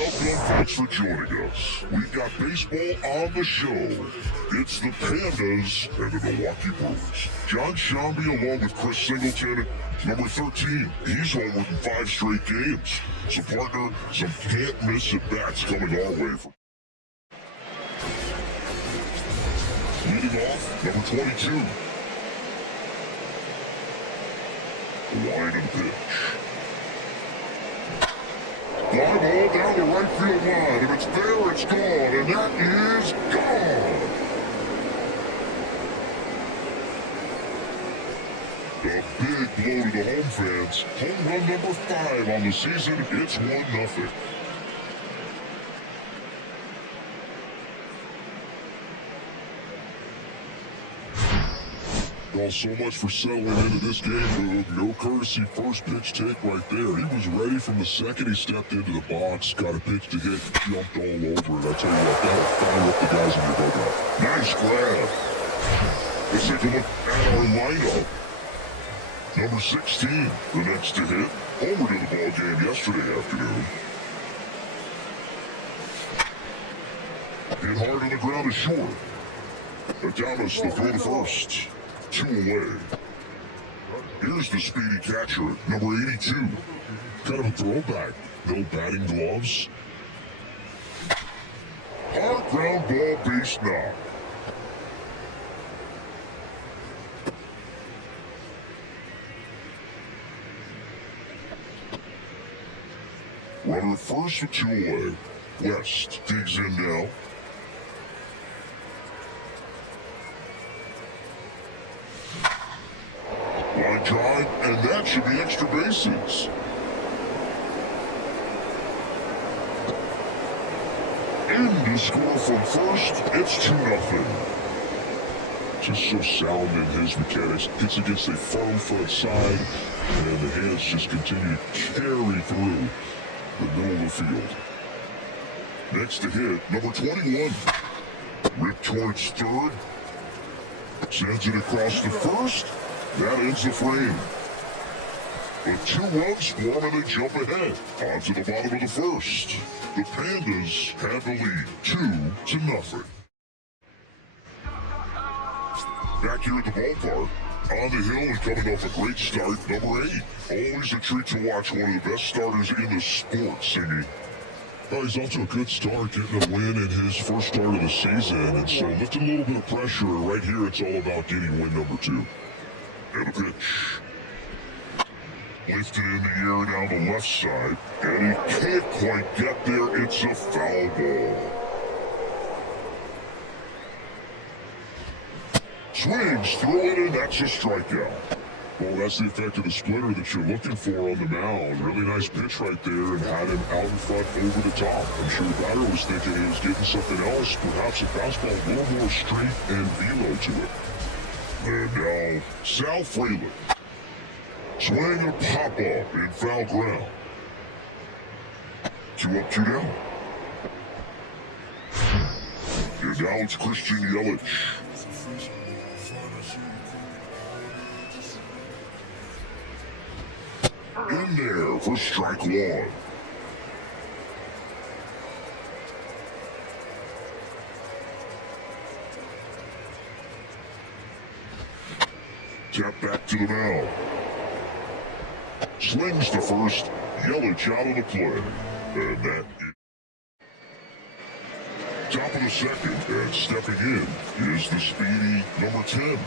Welcome, thanks for joining us. We've got baseball on the show. It's the Pandas and the Milwaukee Brewers. John Shambi along with Chris Singleton, number 13. He's homered in 5 straight games. So partner, some can't-miss at-bats coming our way from. Leading off, number 22. Line and pitch. Fly ball down the right field line. If it's there, it's gone. And that is gone. A big blow to the home fans. Home run number 5 on the season. It's 1-0. Well, so much for settling into this game, Boog. No courtesy first pitch take right there. He was ready from the second he stepped into the box, got a pitch to hit, jumped all over it. I tell you what, that'll fire up the guys in your dugout. Nice grab. Let's take a look at our lineup. Number 16, the next to hit. Homer to the ball game yesterday afternoon. Hit hard on the ground is short. Adamas the throw to first. 2 away. Here's the speedy catcher, number 82. Kind of a throwback. No batting gloves. Hard ground ball, base knock. Runner first with 2 away. West digs in now. Line drive, and that should be extra bases. In to score from first, it's 2-0. Just so sound in his mechanics. Gets against a firm foot side, and the hands just continue to carry through the middle of the field. Next to hit, number 21. Ripped towards third. Sends it across the first. That ends the frame. But 2 runs form and they jump ahead. On to the bottom of the first. The Pandas have the lead, 2-0. Back here at the ballpark, on the hill and coming off a great start, number 8. Always a treat to watch one of the best starters in the sport, Singy. He's off to a good start, getting a win in his first start of the season, and so lifting a little bit of pressure. Right here, it's all about getting win number 2. And a pitch. Lifted in the air down the left side, and he can't quite get there. It's a foul ball. Swings through it, and that's a strikeout. Well, that's the effect of the splitter that you're looking for on the mound. Really nice pitch right there, and had him out in front over the top. I'm sure the batter was thinking he was getting something else, perhaps a fastball a little more straight and velo to it. And now, Sal Frelick. Swing and a pop-up in foul ground. 2 up, 2 down. And now it's Christian Yelich. In there for strike 1. Tap back to the mound. Slings to first. Yelich out of the play. And that is. Top of the second. And stepping in is the speedy number 10.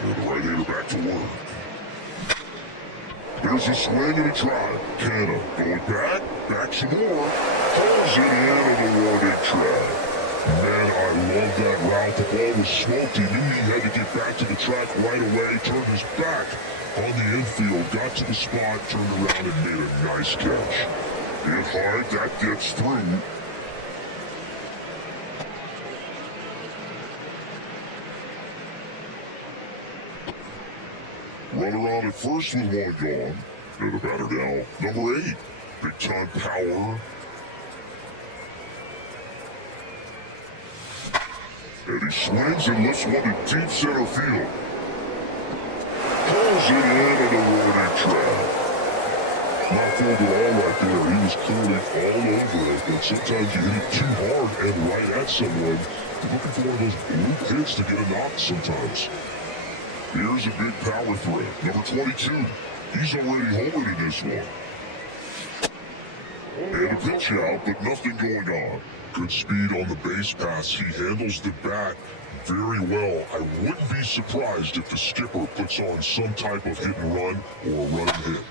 And the right-hander back to work. There's a swing and a try. Panda going back some more. Pulls it in the warning track. Man, I love that route. The ball was smoked. He knew he had to get back to the track right away. Turned his back on the infield. Got to the spot, turned around, and made a nice catch. Hit hard. That gets through. Runner on at first with 1 gone. And the batter now, number 8. Big time power. And he swings and lifts one to deep center field. Pulls it into the warning track. not fooled at all right there. He was clearly all over it, but sometimes you hit it too hard and right at someone. You're looking for one of those blue hits to get a knock sometimes. Here's a big power threat. Number 22. He's already homered in this one. And a pitch out, but nothing going on. Good speed on the base pass. He handles the bat very well. I wouldn't be surprised if the skipper puts on some type of hit and run or a running hit.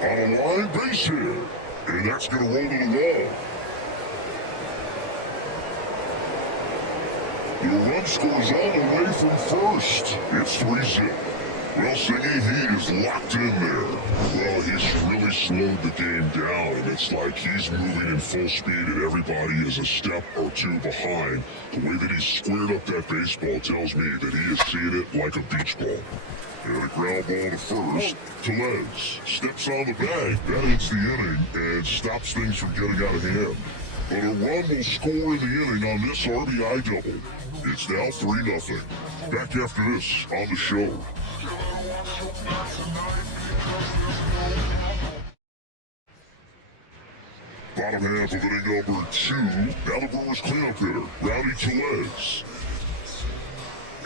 On a line base hit. And that's going to roll to the wall. The run scores all the way from first. It's 3-0. Well, Singy, he is locked in there. Well, he's really slowed the game down, and it's like he's moving in full speed and everybody is a step or two behind. The way that he squared up that baseball tells me that he is seeing it like a beach ball. And a ground ball to first. Tellez steps on the bag. That ends the inning and stops things from getting out of hand. But a run will score in the inning on this RBI double. It's now 3-0. Back after this on the show. Bottom half of inning number 2. Now the Brewers cleanup hitter, Rowdy Tellez.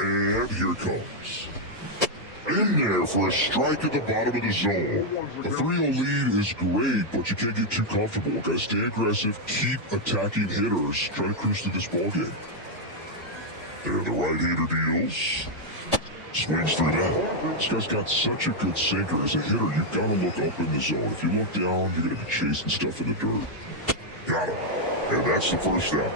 And here comes. In there for a strike at the bottom of the zone. A 3-0 lead is great, but you can't get too comfortable. Gotta stay aggressive, keep attacking hitters, try to cruise through this ballgame. And the right-hander deals. Swings through that. This guy's got such a good sinker. As a hitter, you've got to look up in the zone. If you look down, you're going to be chasing stuff in the dirt. Got him. And that's the first out.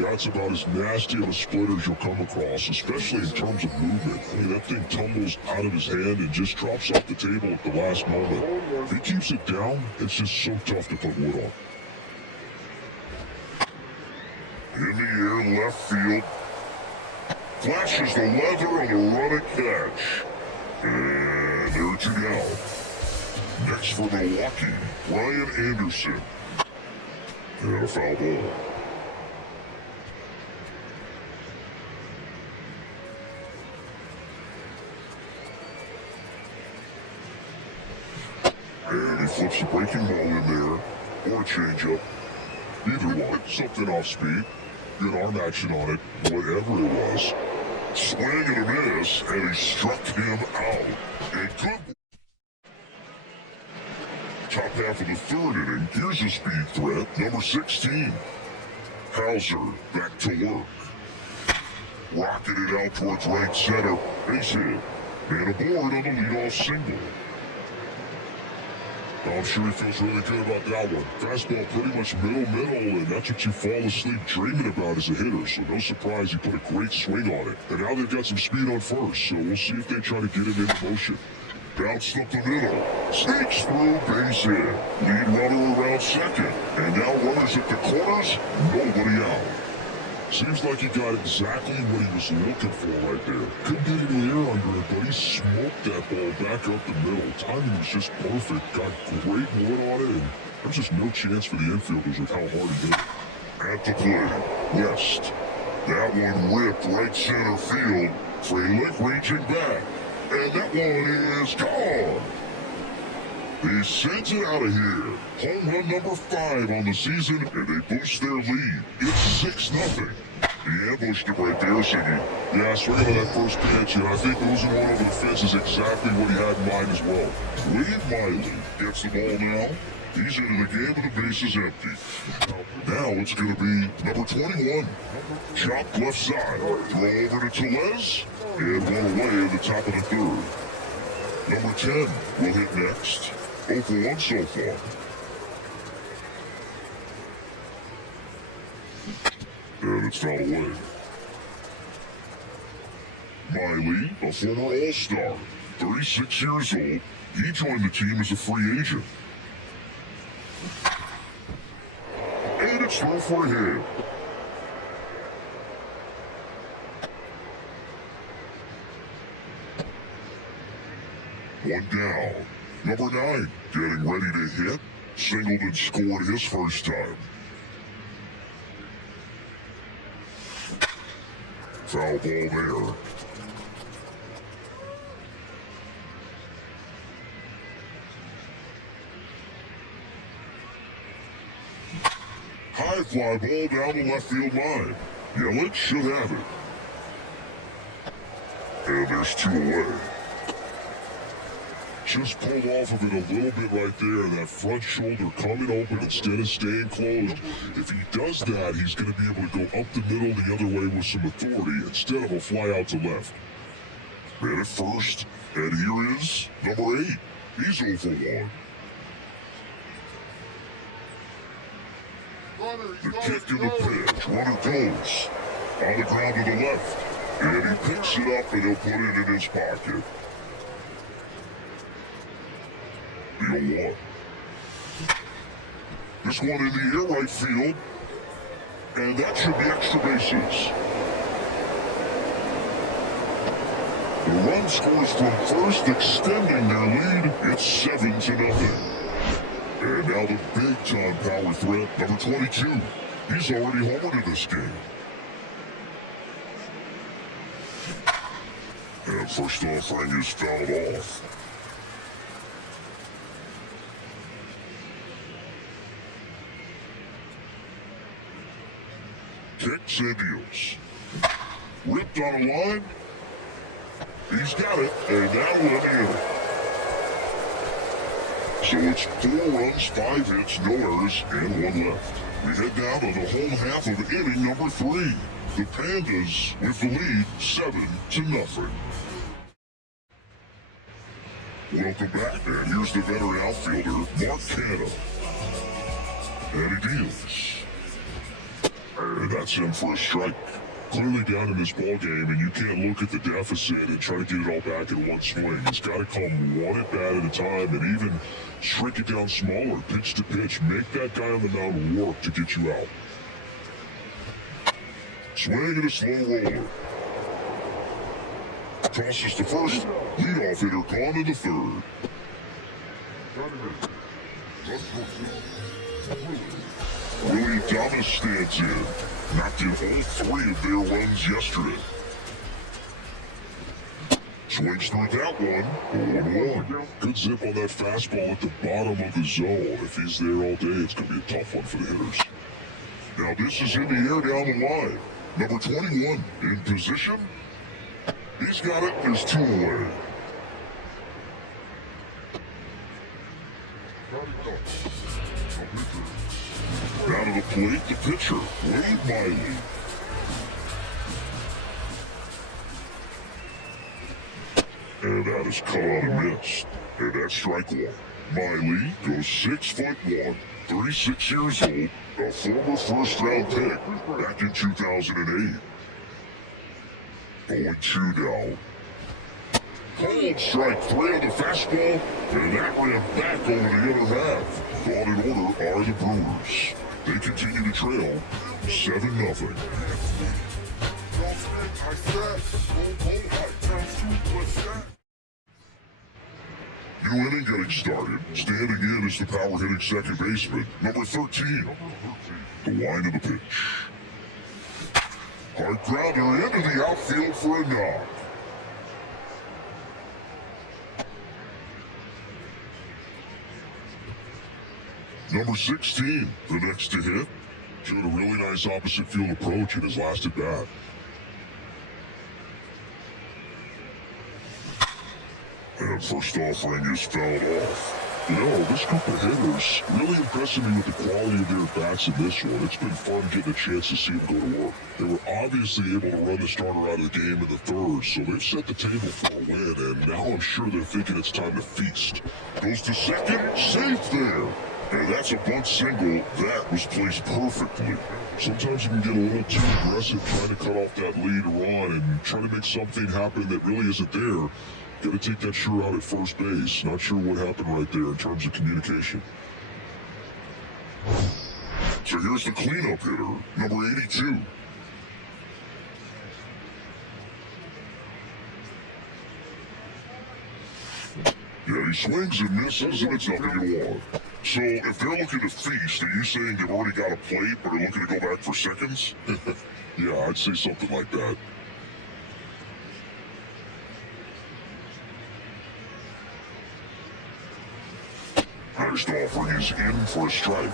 That's about as nasty of a splitter as you'll come across, especially in terms of movement. I mean, that thing tumbles out of his hand and just drops off the table at the last moment. If he keeps it down, it's just so tough to put wood on. In the air, left field. Flashes the leather on the run and catch. And there are 2 down. Next for Milwaukee, Ryan Anderson. And a foul ball. And he flips the breaking ball in there, or a changeup. Either one, something off speed. Good arm action on it, whatever it was. Swing and a miss, and he struck him out. And good. Top half of the 3rd inning, here's a speed threat, number 16. Hauser back to work. Rocketed it out towards right center, base hit. And aboard on the leadoff single. I'm sure he feels really good about that one. Fastball pretty much middle, and that's what you fall asleep dreaming about as a hitter, so no surprise he put a great swing on it. And now they've got some speed on first, so we'll see if they try to get him into motion. Bounced up the middle, sneaks through, base hit. Lead runner around second, and now runners at the corners, nobody out. Seems like he got exactly what he was looking for right there. Couldn't get any air under it, but he smoked that ball back up the middle. Timing was just perfect. Got great wood on it, and there's just no chance for the infielders with how hard he hit. At the plate, West. That one ripped right center field. Frelick reaching back, and that one is gone. He sends it out of here. Home run number 5 on the season, and they boost their lead. It's 6-0. He ambushed it right there, Siggy. Yeah, swinging on that first pitch, and I think losing one over the fence is exactly what he had in mind as well. Wade Miley gets the ball now. He's into the game, and the base is empty. Now it's going to be number 21. Chopped left side. Throw over to Tellez, and one away at the top of the 3rd. Number 10 will hit next. 0 for 1 so far. And it's fouled away. Miley, a former All-Star, 36 years old. He joined the team as a free agent. And it's thrown for a hit. One down. Number 9, getting ready to hit. Singled and scored his first time. Foul ball there. fly ball down the left field line. Yelich should have it. And there's 2 away. Just pulled off of it a little bit right there. That front shoulder coming open instead of staying closed. If he does that, he's going to be able to go up the middle the other way with some authority instead of a fly out to left. Man at first, and here is number 8. He's 0 for 1. The kick and the pitch. Runner goes on the ground to the left. And he picks it up and he'll put it in his pocket. The 0-1. This one in the air right field. And that should be extra bases. The run scores from first, extending their lead. It's 7-0. And now the big-time power threat, number 22. He's already homered in this game. And first offering is fouled off. Kicks and deals. Ripped on a line. He's got it, and now we're in the inning. So it's 4 runs, 5 hits, no errors, and 1 left. We head down to the home half of inning number 3. The Pandas with the lead, 7-0. Welcome back, and here's the veteran outfielder, Mark Panda. And he deals. And that's him for a strike. Clearly down in this ball game, and you can't look at the deficit and try to get it all back in one swing. It's got to come 1 at bat at a time, and even shrink it down smaller, pitch to pitch. Make that guy on the mound work to get you out. Swing and a slow roller. Tosses to first. Leadoff hitter gone to the third. Willie Thomas stands in. Knocked in all 3 of their runs yesterday. Swings through that one. 0-1. Good zip on that fastball at the bottom of the zone. If he's there all day, it's going to be a tough one for the hitters. Now this is in the air down the line. Number 21 in position. He's got it. There's 2 away. Down to the plate, the pitcher, Wade Miley. And that is cut on and missed. And that's strike 1. Miley goes 6'1", 36 years old, a former first-round pick back in 2008. 0-2 now. Cold strike 3 on the fastball, and that ran back over the other half. Gone in order are the Brewers. They continue to trail 7-0. New inning getting started. Standing in is the power hitting second baseman, number 13. The line of the pitch. Hard grounder into the outfield for a knock. Number 16, the next to hit. Showed a really nice opposite field approach in his last at bat. And first offering is fouled off. You know, this group of hitters really impressing me with the quality of their bats in this one. It's been fun getting a chance to see them go to work. They were obviously able to run the starter out of the game in the third, so they've set the table for a win, and now I'm sure they're thinking it's time to feast. Goes to second, safe there. And that's a bunt single that was placed perfectly. Sometimes you can get a little too aggressive trying to cut off that lead run and try to make something happen that really isn't there. Got to take that sure out at first base. Not sure what happened right there in terms of communication. So here's the cleanup hitter, number 82. Yeah, he swings and misses, and it's nothing you want. So if they're looking to feast, are you saying they've already got a plate, but are looking to go back for seconds? Yeah, I'd say something like that. Next offering is in for a strike.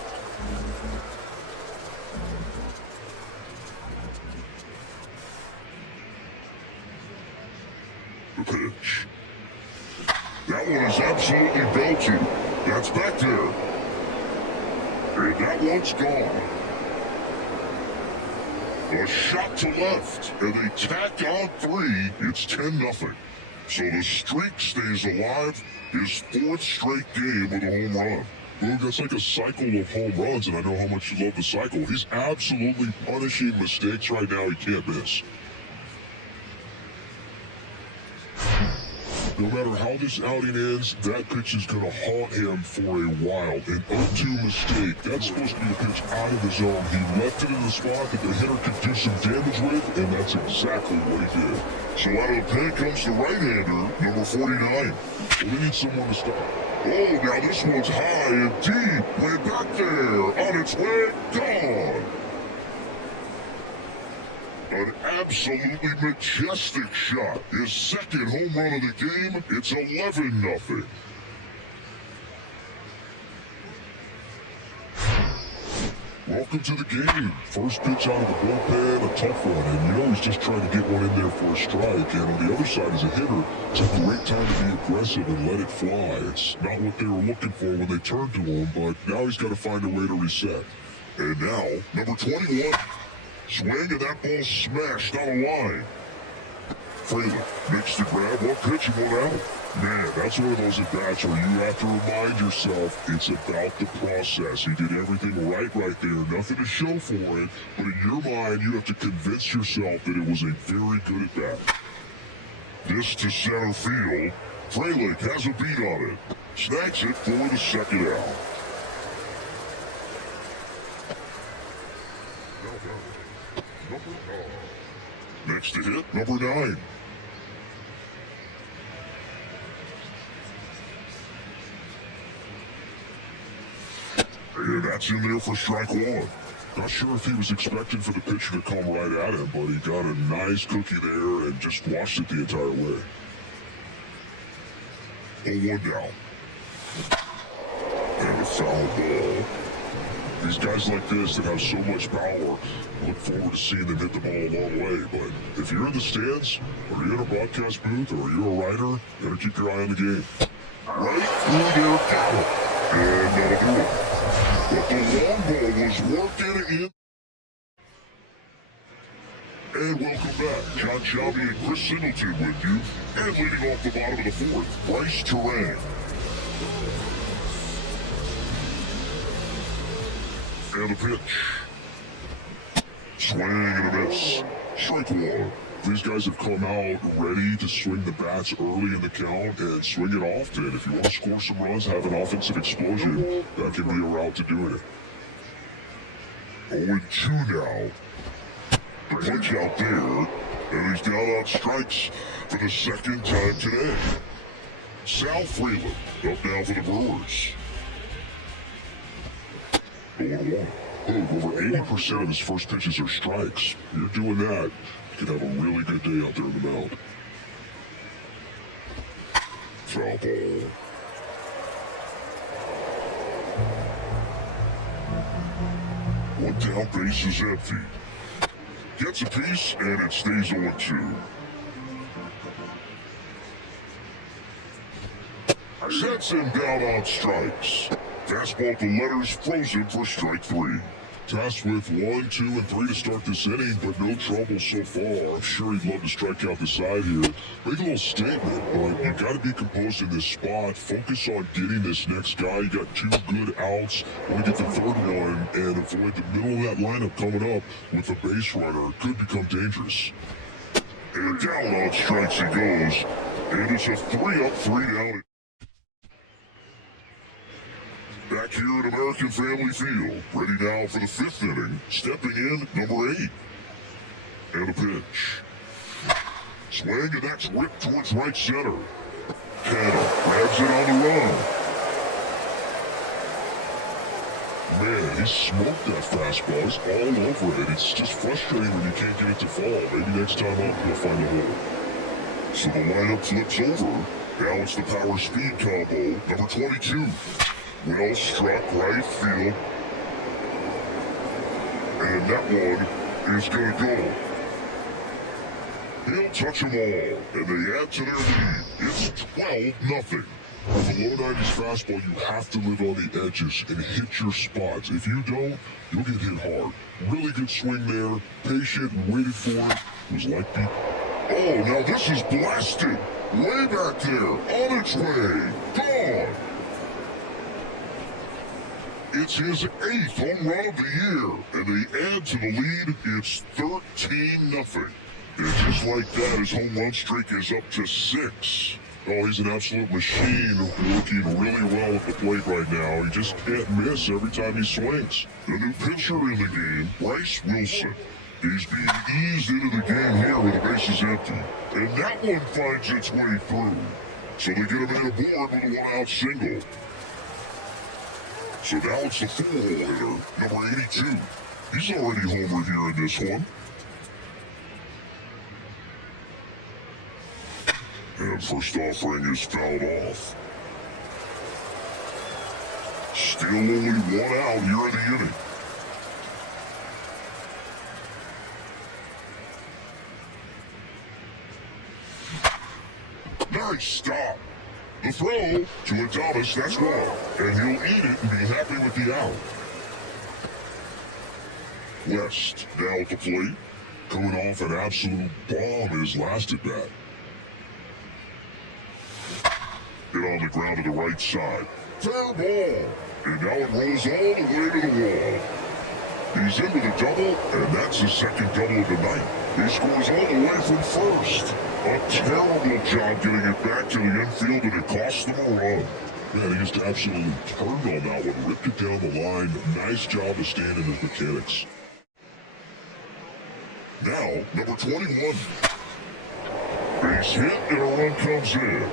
The pitch. That one is absolutely belted. That's back there. And that one's gone. A shot to left, and they tack on 3. It's 10-0. So the streak stays alive. His 4th straight game with a home run. Well, that's like a cycle of home runs, and I know how much you love the cycle. He's absolutely punishing mistakes right now he can't miss. No matter how this outing ends, that pitch is going to haunt him for a while. An 0-2 mistake. That's supposed to be a pitch out of the zone. He left it in the spot that the hitter could do some damage with, and that's exactly what he did. So out of the pen comes the right-hander, number 49. Well, they need someone to stop. Oh, now this one's high and deep. Way back there. On its way. Gone. An absolutely majestic shot. His 2nd home run of the game. It's 11-0. Welcome to the game. First pitch out of the bullpen, a tough one. And you know he's just trying to get one in there for a strike. And on the other side, as a hitter, it's a great time to be aggressive and let it fly. It's not what they were looking for when they turned to him, but now he's got to find a way to reset. And now, number 21. Swing, and that ball smashed on a line. Fraley makes the grab. One pitch and 1 out. Man, that's one of those at-bats where you have to remind yourself it's about the process. He did everything right there. Nothing to show for it. But in your mind, you have to convince yourself that it was a very good at-bat. This to center field. Fraley has a beat on it. Snags it for the 2nd out. Next to hit, number 9. And that's in there for strike 1. Not sure if he was expecting for the pitcher to come right at him, but he got a nice cookie there and just watched it the entire way. 0-1 down. And a foul ball. These guys like this that have so much power, look forward to seeing them hit the ball a long way. But if you're in the stands, or you're in a broadcast booth, or you're a writer, you gotta keep your eye on the game. Right through their power. And that'll do it. But the long ball was working in. And welcome back. John Shelby and Chris Singleton with you. And leading off the bottom of the 4th, Bryce Terang. And a pitch. Swing and a miss. Strike 1. These guys have come out ready to swing the bats early in the count and swing it often. If you want to score some runs, have an offensive explosion, that can be a route to doing it. 0-2 now. The punch out there, and he's down on strikes for the 2nd time today. Sal Freeland up now for the Brewers. 0-1. Over 80% of his first pitches are strikes. You're doing that, you can have a really good day out there in the mound. Foul ball. One down, base is empty. Gets a piece, and it stays 0-2. Sets him down on strikes. Fastball to letters frozen for strike 3. Tasked with 1, 2, and 3 to start this inning, but no trouble so far. I'm sure he'd love to strike out the side here. Make a little statement, but you got to be composed in this spot. Focus on getting this next guy. You got 2 good outs. Want to get the 3rd one and avoid the middle of that lineup coming up with a base runner. It could become dangerous. And down on strikes he goes. And it's a 3-up, 3-down. Back here at American Family Field, ready now for the 5th inning. Stepping in, number 8. And a pitch. Swing, and that's ripped towards right center. Panda grabs it on the run. Man, he smoked that fastball. He's all over it. It's just frustrating when you can't get it to fall. Maybe next time up, he'll find a hole. So the lineup flips over. Now it's the power speed combo, number 22. Well struck right field. and that one is going to go. He'll touch them all, and they add to their lead. It's 12-0. With a low 90s fastball, you have to live on the edges and hit your spots. If you don't, you'll get hit hard. Really good swing there. Patient, waited for it. Was like the... Oh, now this is blasted. Way back there. On its way. Gone. It's his 8th home run of the year. And they add to the lead. It's 13-0. And just like that, his home run streak is up to 6. Oh, he's an absolute machine, working really well at the plate right now. He just can't miss every time he swings. The new pitcher in the game, Bryce Wilson. He's being eased into the game here with the bases empty. And that one finds its way through. So they get him in a board with a 1-out single. So now it's the 4-hole hitter, number 82. He's already homered here in this one. And first offering is fouled off. Still only 1 out here in the inning. Nice stop. The throw to Adames, that's wrong. And he'll eat it and be happy with the out. West now at the plate, coming off an absolute bomb in his last at bat. Hit on the ground to the right side. Fair ball. And now it rolls all the way to the wall. He's into the double, and that's his second double of the night. He scores all the way from first. A terrible job getting it back to the infield, and it cost them a run. Man, he just absolutely turned on that one, ripped it down the line. Nice job of staying in his mechanics. Now, number 21. Base hit, and a run comes in.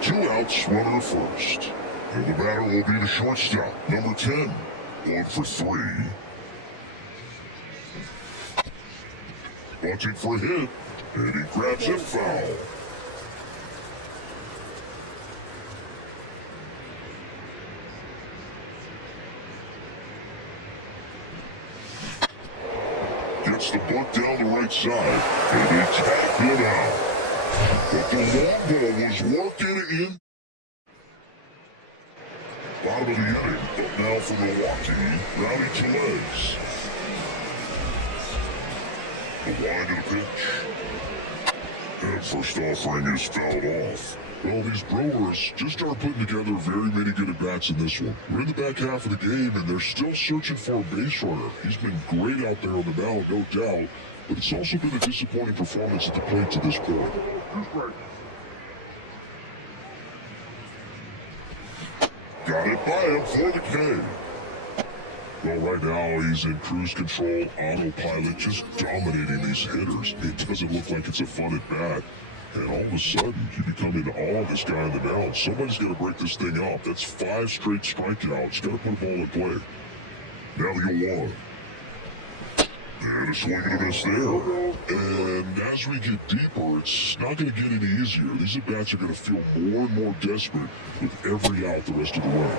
Two outs, runner first. And the batter will be the shortstop, number 10. 1 for 3. Bunting for a hit, and he grabs it foul. Gets the bunt down the right side, and they tap him out. But the long ball was working in. Bottom of the inning, but now for Milwaukee, Rowdy Tellez. The wind of the pitch. And first offering is fouled off. Well, these Brewers just aren't putting together very many good at-bats in this one. We're in the back half of the game, and they're still searching for a base runner. He's been great out there on the mound, no doubt, but it's also been a disappointing performance at the plate to this point. Got it by him for the K. Well, right now, he's in cruise control, autopilot, just dominating these hitters. It doesn't look like it's a fun at-bat. And all of a sudden, you become in awe of this guy on the mound. Somebody's got to break this thing up. That's 5 straight strikeouts. Got to put a ball in play. Now the 0-1. And a swing and a miss there. And as we get deeper, it's not going to get any easier. These at-bats are going to feel more and more desperate with every out the rest of the way.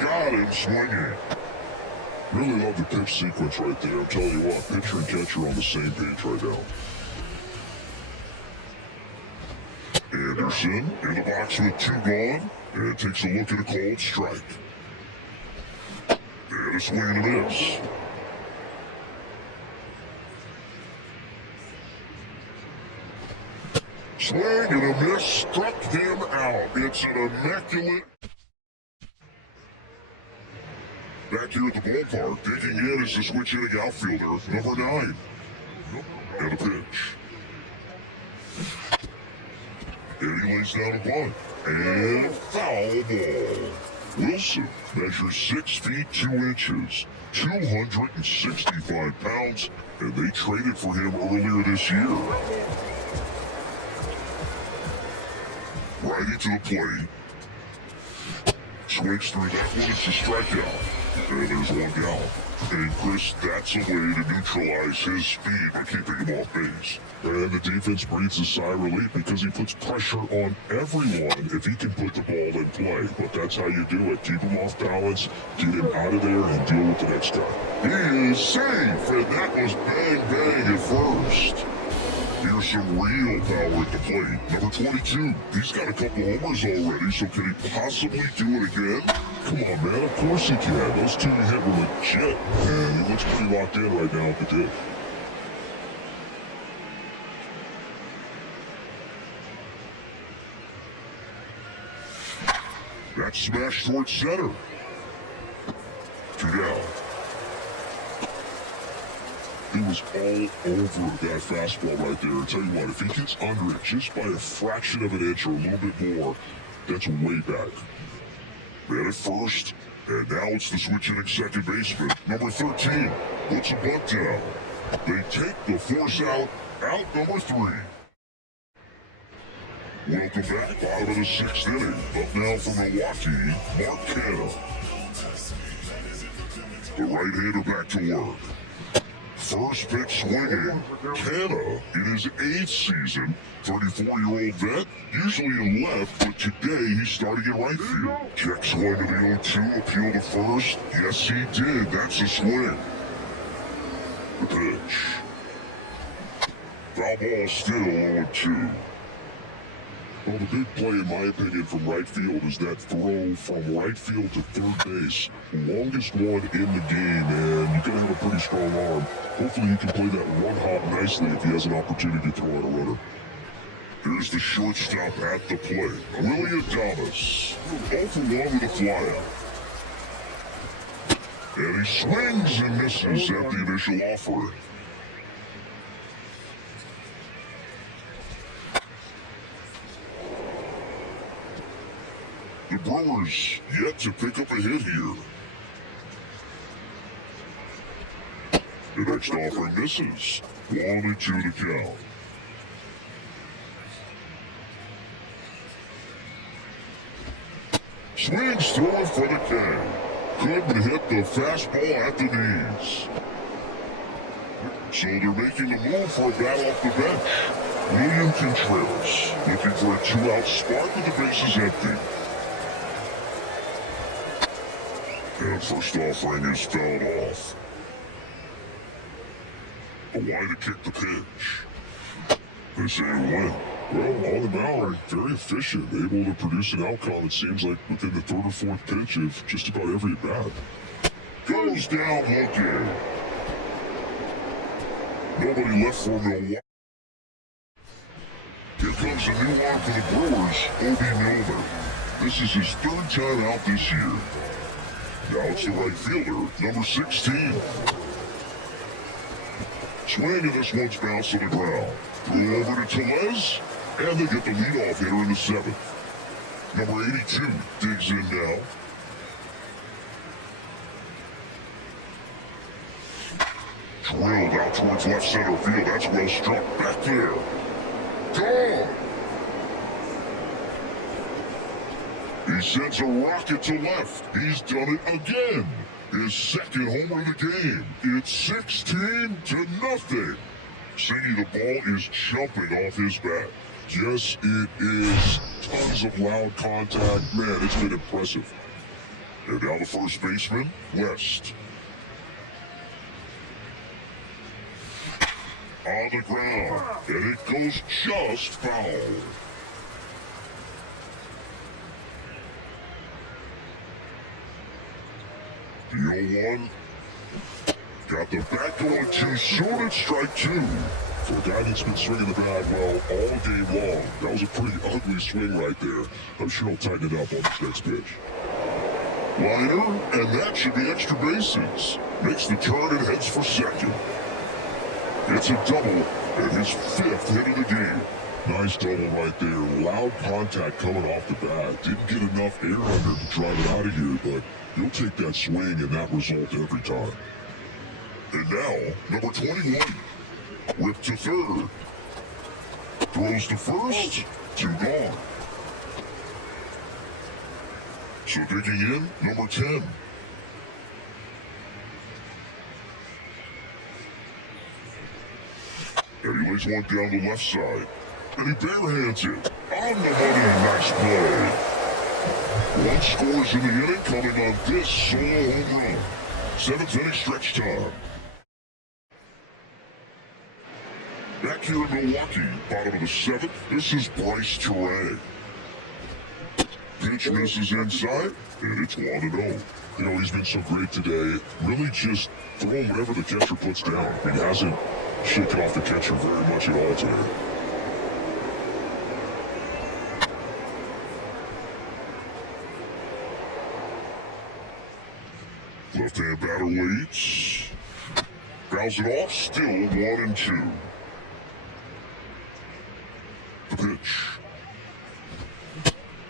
Got him swinging. Really love the pitch sequence right there. I'm telling you what, pitcher and catcher on the same page right now. Anderson in the box with 2 gone, and takes a look at a cold strike. And a swing and a miss. Swing and a miss, struck him out. It's an immaculate. Back here at the ballpark, digging in is the switch-hitting outfielder, number 9. And a pitch. And he lays down a bunt. And foul ball. Wilson measures 6 feet 2 inches, 265 pounds, and they traded for him earlier this year. Righty to the plate. Swings through that one, it's a strikeout. And there's 1 down. And Chris, that's a way to neutralize his speed by keeping him off base. And the defense breathes a sigh of relief because he puts pressure on everyone if he can put the ball in play. But that's how you do it. Keep him off balance, get him out of there, and deal with the next guy. He is safe, and that was bang bang at first. Here's some real power at the plate. Number 22. He's got a couple homers already, so can he possibly do it again? Come on, man. Of course he can. Those two he hit were legit. And he looks pretty locked in right now at the tip. That's smashed towards center. 2 down. He was all over that fastball right there. I'll tell you what, if he gets under it just by a fraction of an inch or a little bit more, that's way back. Man at first, and now it's the switch hitting second baseman. Number 13 puts a bunt down. They take the force out number 3. Welcome back, bottom of the 6th inning. Up now for Milwaukee, Mark Panda. The right-hander back to work. First pitch swinging. Panda, in his 8th season, 34-year-old vet, usually in left, but today he's starting in right field. Check swing to the 0-2, appeal to first. Yes, he did. That's a swing. The pitch. Foul ball still 0-2. Well, the big play, in my opinion, from right field is that throw from right field to third base. Longest one in the game, and you gotta have a pretty strong arm. Hopefully he can play that run hop nicely if he has an opportunity to throw out a runner. Here's the shortstop at the plate, Willie Adames. 0 for 1 with a flyout. And he swings and misses at the initial offering. The Brewers yet to pick up a hit here. The next offering misses. 1-2 to count. Swings throwing for the K. Couldn't hit the fastball at the knees. So they're making a move for a bat off the bench. William Contreras looking for a 2-out spot with the bases empty. And first offering is fouled off. A wide to kick the pitch. They say when? Well, on the mound, very efficient, able to produce an outcome, it seems like, within the 3rd or 4th pitch of just about every at-bat. Goes down looking. Nobody left for Milwaukee. Here comes a new arm for the Brewers, Obi Milner. This is his 3rd time out this year. Now it's the right fielder, number 16. Swing, and this one's bounced to the ground. Throw over to Tellez, and they get the leadoff hitter in the 7th. Number 82 digs in now. Drilled out towards left center field. That's well struck. Back there. Gone. He sends a rocket to left. He's done it again. His 2nd homer of the game. It's 16-0. Singy, the ball is jumping off his bat. Yes, it is. Tons of loud contact. Man, it's been impressive. And now the first baseman, West. On the ground. And it goes just foul. The 0-1. Got the bat going too soon at strike 2. For a guy that's been swinging the bat well all game long, that was a pretty ugly swing right there. I'm sure he'll tighten it up on this next pitch. Liner, and that should be extra bases. Makes the turn and heads for second. It's a double, and his 5th hit of the game. Nice double right there. Loud contact coming off the bat. Didn't get enough air under to drive it out of here, but he'll take that swing and that result every time. And now, number 21. Whip to 3rd. Throws to first. 2 gone. So digging in, number 10. And he lays one down the left side. And he barehands it. On the money, nice play. One scores in the inning coming on this solo home run. 7th inning stretch time. Back here in Milwaukee, bottom of the 7th, this is Bryce Terray. Pitch misses inside, and it's 1-0. You know, he's been so great today. Really just throwing whatever the catcher puts down. He hasn't shaken off the catcher very much at all today. Left-hand batter waits. Fouls it off, still 1-2. The pitch.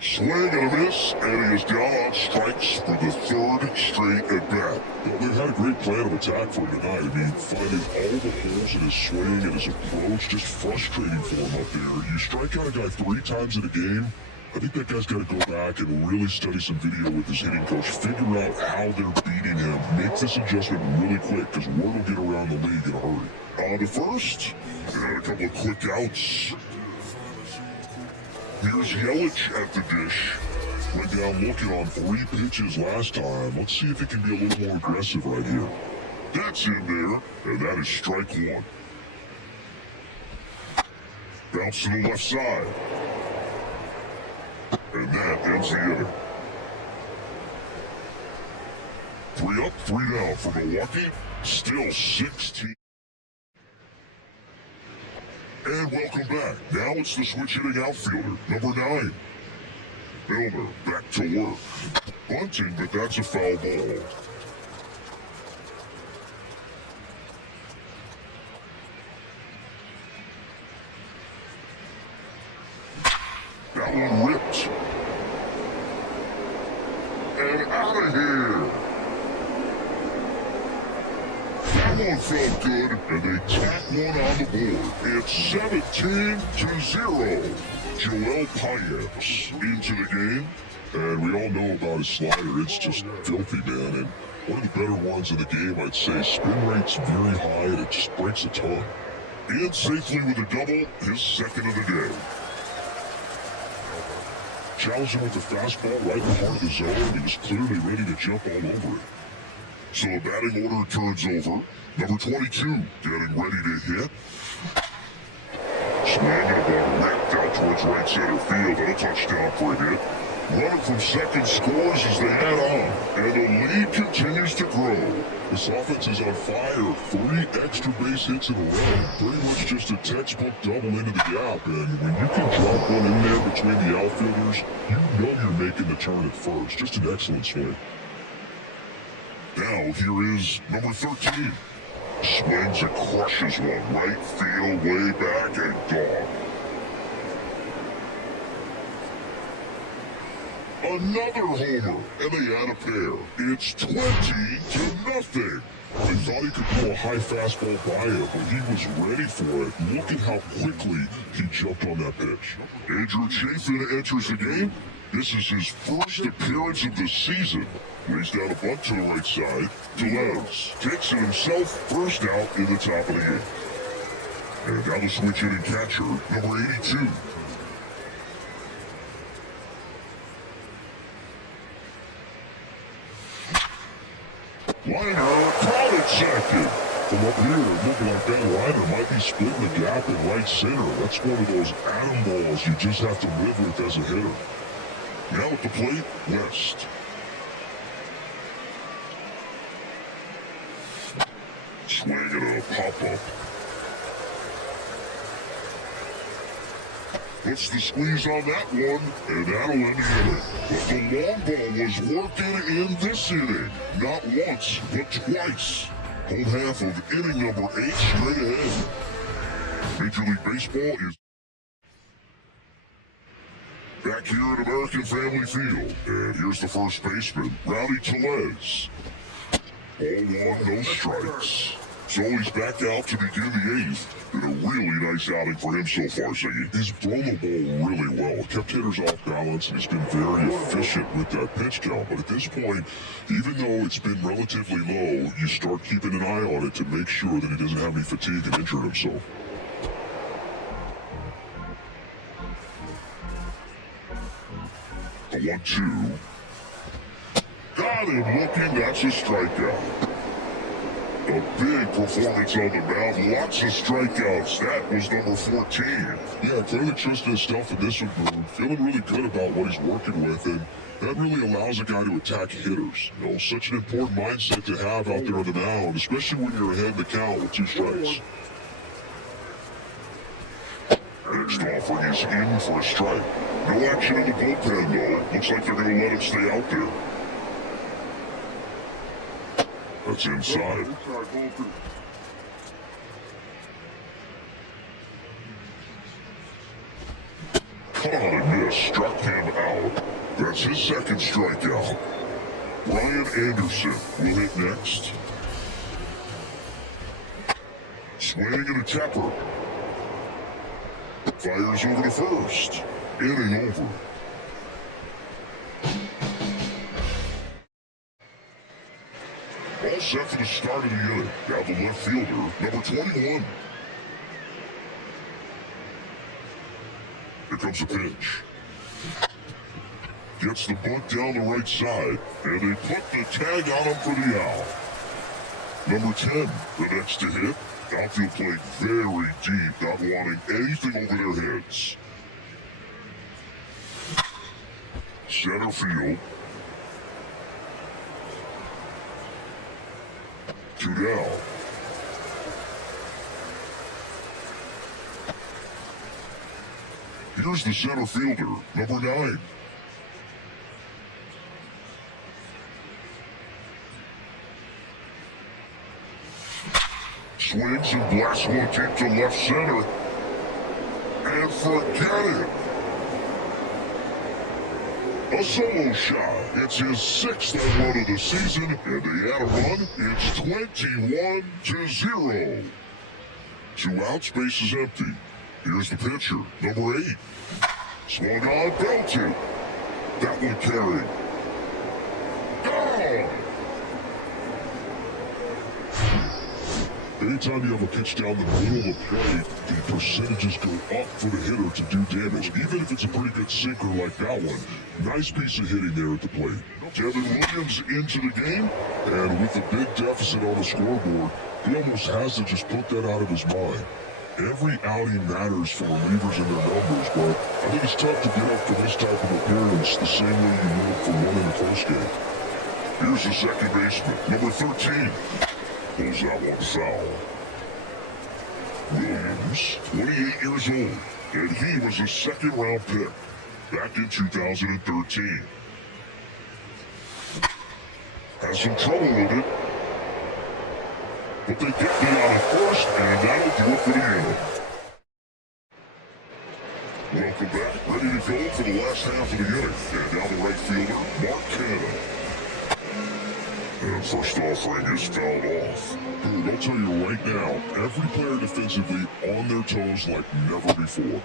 Swing and a miss, and he is down on strikes for the 3rd straight at-bat. Well, they've had a great plan of attack for him tonight. I mean, finding all the holes in his swing and his approach, just frustrating for him up there. You strike out a guy 3 times in a game, I think that guy's got to go back and really study some video with his hitting coach, figure out how they're beating him, make this adjustment really quick, because word will get around the league in a hurry. On to first, and a couple of quick outs. Here's Yelich at the dish. Went down looking on 3 pitches last time. Let's see if he can be a little more aggressive right here. That's in there, and that is strike 1. Bounce to the left side. And that ends the inning. 3 up, 3 down for Milwaukee. Still 16. And welcome back. Now it's the switch-hitting outfielder, number 9. Milner back to work. Bunting, but that's a foul ball. That one ripped. And out of here. That one felt good, and they tack one on the board. It's 17-0. Joel Payet into the game, and we all know about his slider. It's just filthy, man, and one of the better ones in the game, I'd say. Spin rate's very high, and it just breaks a ton. In safely with a double, his 2nd of the day. Challenged him with the fastball right in the heart of the zone. He was clearly ready to jump all over it. So the batting order turns over. Number 22 getting ready to hit. Swing and a ball ripped out towards right center field. And a touchdown for a hit. Runner from second scores as they head on. And the lead continues to grow. This offense is on fire. 3 extra base hits in a row. Pretty much just a textbook double into the gap. And when you can drop one in there between the outfielders, you know you're making the turn at first. Just an excellent swing. Now here is number 13. Swings and crushes one. Right field, way back, and gone. Another homer, and they add a pair. It's 20-0. They thought he could throw a high fastball by it, but he was ready for it. Look at how quickly he jumped on that pitch. Andrew Chafin enters the game. This is his first appearance of the season. Lays down a bunt to the right side. Delez takes it himself, first out in the top of the 8th. And now the switch-hitting catcher, number 82. Liner caught it second. From up here, it looked like that liner might be splitting the gap in right center. That's one of those atom balls you just have to live with as a hitter. Now at the plate, West. Swing and a pop-up. Puts the squeeze on that one, and that'll end the inning. But the long ball was working in this inning. Not once, but twice. Home half of inning number 8 straight ahead. Major League Baseball is back here at American Family Field. And here's the first baseman, Rowdy Tellez. Ball 1, no strikes. So he's back out to begin the 8th. Been a really nice outing for him so far, Ziggy. He's thrown the ball really well. Kept hitters off balance, and he's been very efficient with that pitch count. But at this point, even though it's been relatively low, you start keeping an eye on it to make sure that he doesn't have any fatigue and injure himself. 1-2. Got him looking, that's a strikeout. A big performance on the mound, lots of strikeouts. That was number 14. Yeah, clearly trusting his stuff in this one, Boone. Feeling really good about what he's working with, and that really allows a guy to attack hitters. You know, such an important mindset to have out there on the mound, especially when you're ahead in the count with 2 strikes. Next offering is in for a strike. No action in the bullpen, though. Looks like they're going to let him stay out there. That's inside. Caught and missed, struck him out. That's his second strikeout. Brian Anderson will hit next. Swing and a tapper. Fires over to first. Inning over. All set for the start of the inning. Now the left fielder, number 21. Here comes a pitch. Gets the bunt down the right side, and they put the tag on him for the out. Number 10, the next to hit. Outfield played very deep, not wanting anything over their heads. Center field. 2 down. Here's the center fielder, number 9. Swings and blasts one deep to left center. And forget it. A solo shot. It's his 6th home run of the season, and they add a run. It's 21-0. 2 outs, base is empty. Here's the pitcher, number 8. Swung on, belted. That one carried. Gone! Anytime you have a pitch down the middle of the plate, the percentages go up for the hitter to do damage, even if it's a pretty good sinker like that one. Nice piece of hitting there at the plate. Devin Williams into the game, and with a big deficit on the scoreboard, he almost has to just put that out of his mind. Every outing matters for relievers and their numbers, but I think it's tough to get up for this type of appearance the same way you would for one in the first game. Here's the second baseman, number 13. Pulls that one foul. Williams, 28 years old, and he was a second-round pick back in 2013. Has some trouble with it, but they get me out of first, and that'll do it for the inning. Welcome back, ready to go for the last half of the inning. And down the right fielder, Mark Panda. And first offering is fouled off. Dude, I'll tell you right now, every player defensively on their toes like never before.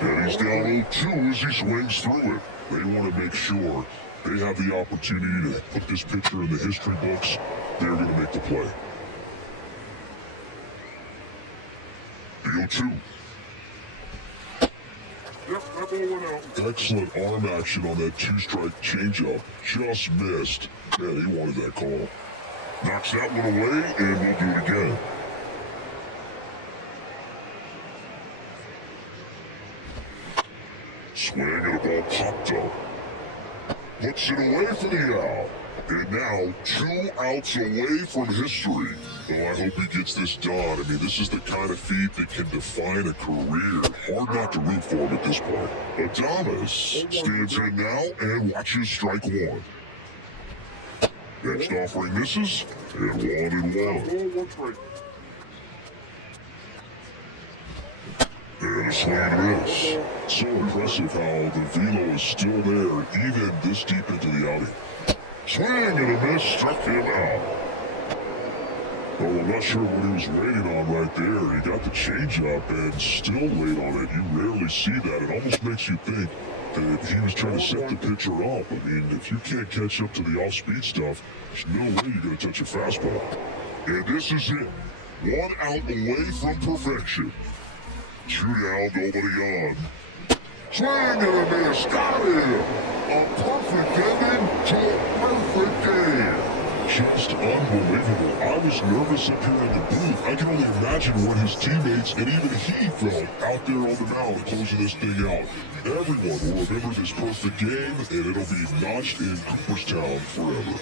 And he's down 0-2 as he swings through it. They want to make sure they have the opportunity to put this pitcher in the history books. They're going to make the play. The 0-2. Yep, that ball went out. Excellent arm action on that 2-strike changeup. Just missed. Man, he wanted that call. Knocks that one away, and we'll do it again. Swing and a ball popped up. Puts it away for the out. And now 2 outs away from history. Oh, I hope he gets this done. I mean, this is the kind of feat that can define a career. Hard not to root for him at this point. Adames stands in now and watches strike 1. Next offering misses, and 1-1. And a swing and miss. So impressive how the velo is still there, even this deep into the outing. Swing and a miss, struck him out. Well, I'm not sure what he was waiting on right there. He got the changeup and still laid on it. You rarely see that. It almost makes you think that he was trying to set the pitcher up. I mean, if you can't catch up to the off-speed stuff, there's no way you're going to touch a fastball. And this is it. 1 out away from perfection. 2 down, nobody on. Swing and a miss, got him! A perfect ending to a perfect game. Just unbelievable. I was nervous up here in the booth. I can only imagine what his teammates and even he felt out there on the mound closing this thing out. Everyone will remember this perfect game, and it'll be notched in Cooperstown forever.